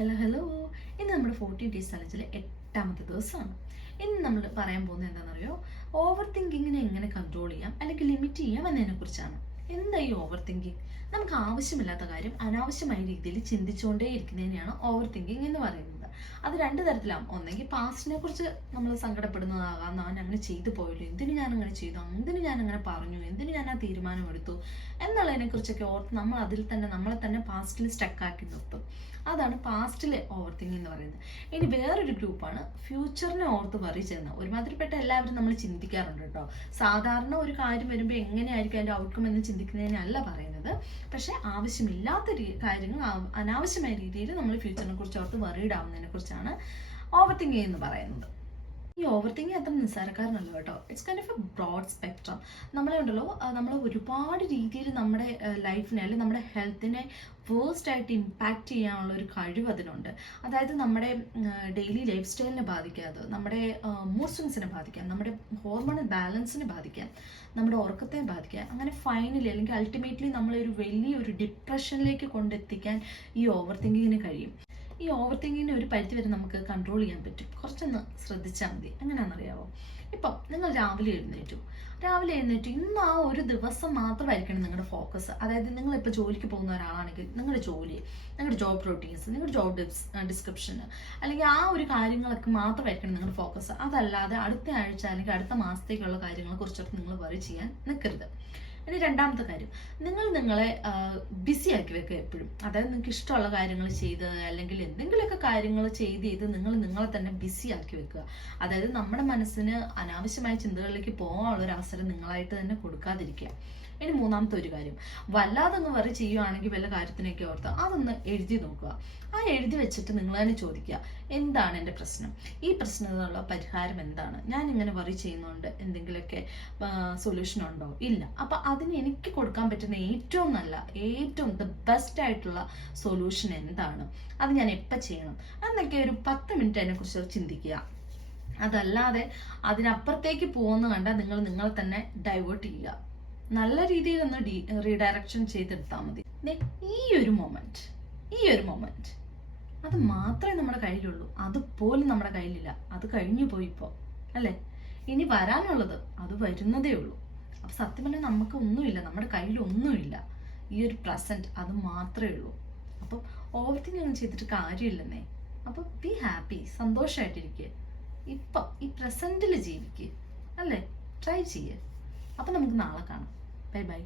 Hello hello. ഇന്ന് നമ്മുടെ 14 days ചലഞ്ചിലെ 8ാമത്തെ ദിവസമാണ്. ഇന്ന് നമ്മൾ പറയാൻ പോകുന്നത് എന്താണെന്നറിയോ? ഓവർ തിങ്കിങ്ങിനെ എങ്ങനെ കൺട്രോൾ ചെയ്യാം അല്ലെങ്കിൽ ലിമിറ്റ് ചെയ്യാം എന്നതിനെ കുറിച്ചാണ്. എന്താ ഈ ഓവർ തിങ്കിങ്? നമുക്ക് ആവശ്യമില്ലാത്ത കാര്യം അനാവശ്യമായ രീതിയിൽ ചിന്തിച്ചുകൊണ്ടേ ഇരിക്കുന്നതിനെയാണ് ഓവർ തിങ്കിങ് എന്ന് പറയുന്നത്. അത് രണ്ട് തരത്തിലാവും. ഒന്നെങ്കിൽ പാസ്റ്റിനെ കുറിച്ച് നമ്മൾ സങ്കടപ്പെടുന്നതാകാം. ഞാൻ അങ്ങനെ ചെയ്തു പോയല്ലോ, എന്തിനു ഞാൻ അങ്ങനെ ചെയ്തു, എന്തിനു ഞാൻ അങ്ങനെ പറഞ്ഞു, എന്തിനു ഞാൻ ആ തീരുമാനം എടുത്തു എന്നുള്ളതിനെ കുറിച്ചൊക്കെ ഓർത്ത് നമ്മൾ അതിൽ തന്നെ നമ്മളെ തന്നെ പാസ്റ്റിൽ സ്റ്റക്കാക്കി നിർത്തും. അതാണ് പാസ്റ്റിലെ ഓവർ തിങ്കിങ് എന്ന് പറയുന്നത്. ഇനി വേറൊരു ഗ്രൂപ്പാണ് ഫ്യൂച്ചറിനെ ഓർത്ത് വറി ചെയ്യുന്നത്. ഒരുമാതിരിപ്പെട്ട എല്ലാവരും നമ്മൾ ചിന്തിക്കാറുണ്ട് കേട്ടോ. സാധാരണ ഒരു കാര്യം വരുമ്പോൾ എങ്ങനെയായിരിക്കും അതിൻ്റെ ഔട്ട്കം എന്ന് ചിന്തിക്കുന്നതിനല്ല പറയുന്നത്. പക്ഷെ ആവശ്യമില്ലാത്ത കാര്യങ്ങൾ അനാവശ്യമായ രീതിയിൽ നമ്മൾ ഫ്യൂച്ചറിനെ കുറിച്ച് ഓർത്ത് വറീഡ് ആവുന്നതിനെ കുറിച്ചാണ് ഓവർ തിങ്കിങ് എന്ന് പറയുന്നത്. ഈ ഓവർ തിങ്കിങ് അത്ര നിസ്സാരക്കാരനല്ല കേട്ടോ. It's kind of a broad spectrum. നമ്മൾ ഒരുപാട് രീതിയിൽ നമ്മുടെ ലൈഫിനെ അല്ലെങ്കിൽ നമ്മുടെ ഹെൽത്തിനെ വേഴ്സ്റ്റ് ആയിട്ട് ഇമ്പാക്റ്റ് ചെയ്യാനുള്ള ഒരു കഴിവ് അതിനുണ്ട്. അതായത് നമ്മുടെ ഡെയിലി ലൈഫ് സ്റ്റൈലിനെ ബാധിക്കാതെ, നമ്മുടെ മൂഡ് സ്വിങ്സിനെ ബാധിക്കാം, നമ്മുടെ ഹോർമോണൽ ബാലൻസിനെ ബാധിക്കാം, നമ്മുടെ ഉറക്കത്തെ ബാധിക്കാം. അങ്ങനെ ഫൈനലി അല്ലെങ്കിൽ അൾട്ടിമേറ്റ്ലി നമ്മളൊരു വലിയൊരു ഡിപ്രഷനിലേക്ക് കൊണ്ടെത്തിക്കാൻ ഈ ഓവർ തിങ്കിങ്ങിന് കഴിയും. ഈ ഓവർ തിങ്കിങ്ങിനെ ഒരു പരിധി വരെ നമുക്ക് കൺട്രോൾ ചെയ്യാൻ പറ്റും. കുറച്ചൊന്ന് ശ്രദ്ധിച്ചാൽ മതി. എങ്ങനെയാണെന്നറിയാമോ? ഇപ്പം നിങ്ങൾ രാവിലെ എഴുന്നേറ്റു ഇന്ന് ആ ഒരു ദിവസം മാത്രമായിരിക്കണം നിങ്ങളുടെ ഫോക്കസ്. അതായത് നിങ്ങളിപ്പോൾ ജോലിക്ക് പോകുന്ന ഒരാളാണെങ്കിൽ നിങ്ങളുടെ ജോലി, നിങ്ങളുടെ ജോബ് റൊട്ടീൻസ്, നിങ്ങളുടെ ജോബ് ഡിസ്ക്രിപ്ഷന് അല്ലെങ്കിൽ ആ ഒരു കാര്യങ്ങളൊക്കെ മാത്രമായിരിക്കണം നിങ്ങളുടെ ഫോക്കസ്. അതല്ലാതെ അടുത്ത ആഴ്ച അല്ലെങ്കിൽ അടുത്ത മാസത്തേക്കുള്ള കാര്യങ്ങളെ കുറിച്ചൊക്കെ നിങ്ങൾ വറി ചെയ്യാൻ നിൽക്കരുത്. ഇനി രണ്ടാമത്തെ കാര്യം, നിങ്ങളെ ബിസി ആക്കി വെക്കുക എപ്പോഴും. അതായത് നിങ്ങൾക്ക് ഇഷ്ടമുള്ള കാര്യങ്ങൾ ചെയ്ത് അല്ലെങ്കിൽ എന്തെങ്കിലുമൊക്കെ കാര്യങ്ങൾ ചെയ്ത് നിങ്ങളെ തന്നെ ബിസി ആക്കി വെക്കുക. അതായത് നമ്മുടെ മനസ്സിന് അനാവശ്യമായ ചിന്തകളിലേക്ക് പോകാനുള്ള ഒരു അവസരം നിങ്ങളായിട്ട് തന്നെ കൊടുക്കാതിരിക്കുക. ഇനി മൂന്നാമത്തെ ഒരു കാര്യം, വല്ലാതെ അങ്ങ് വറി ചെയ്യുകയാണെങ്കിൽ വല്ല കാര്യത്തിനൊക്കെ ഓർത്ത് അതൊന്ന് എഴുതി നോക്കുക. ആ എഴുതി വെച്ചിട്ട് നിങ്ങൾ തന്നെ ചോദിക്കുക, എന്താണ് എൻ്റെ പ്രശ്നം, ഈ പ്രശ്നത്തിനുള്ള പരിഹാരം എന്താണ്, ഞാൻ ഇങ്ങനെ വറി ചെയ്യുന്നതുകൊണ്ട് എന്തെങ്കിലുമൊക്കെ സൊല്യൂഷൻ ഉണ്ടോ, ഇല്ല, അപ്പൊ അതിന് എനിക്ക് കൊടുക്കാൻ പറ്റുന്ന ഏറ്റവും ദ ബെസ്റ്റ് ആയിട്ടുള്ള സൊല്യൂഷൻ എന്താണ്, അത് ഞാൻ എപ്പോൾ ചെയ്യണം എന്നൊക്കെ ഒരു 10 മിനിറ്റ് അതിനെക്കുറിച്ച് ചിന്തിക്കുക. അതല്ലാതെ അതിനപ്പുറത്തേക്ക് പോകുന്ന കണ്ടാൽ നിങ്ങളെ തന്നെ ഡൈവേർട്ട് ചെയ്യുക. നല്ല രീതിയിൽ ഒന്ന് റീഡയറക്ഷൻ ചെയ്തെടുത്താൽ മതി. ഈ ഒരു മൊമെന്റ് അത് മാത്രമേ നമ്മുടെ കയ്യിലുള്ളൂ. അതുപോലും നമ്മുടെ കയ്യിലില്ല. അത് കഴിഞ്ഞു പോയിപ്പോൾ അല്ലേ? ഇനി വരാനുള്ളത് അത് വരുന്നതേ ഉള്ളൂ. അപ്പൊ സത്യം പറഞ്ഞാൽ നമുക്ക് ഒന്നുമില്ല, നമ്മുടെ കയ്യിൽ ഒന്നുമില്ല. ഈ ഒരു പ്രസന്റ് അത് മാത്രമേ ഉള്ളൂ. അപ്പം ഓവർ തിങ്കിങ് ചെയ്തിട്ട് കാര്യമില്ലെന്നേ. അപ്പൊ ബി ഹാപ്പി, സന്തോഷമായിട്ടിരിക്കുക. ഇപ്പം ഈ പ്രസന്റിൽ ജീവിക്കുക അല്ലേ? ട്രൈ ചെയ്യേ. അപ്പൊ നമുക്ക് നാളെ കാണാം. Bye bye.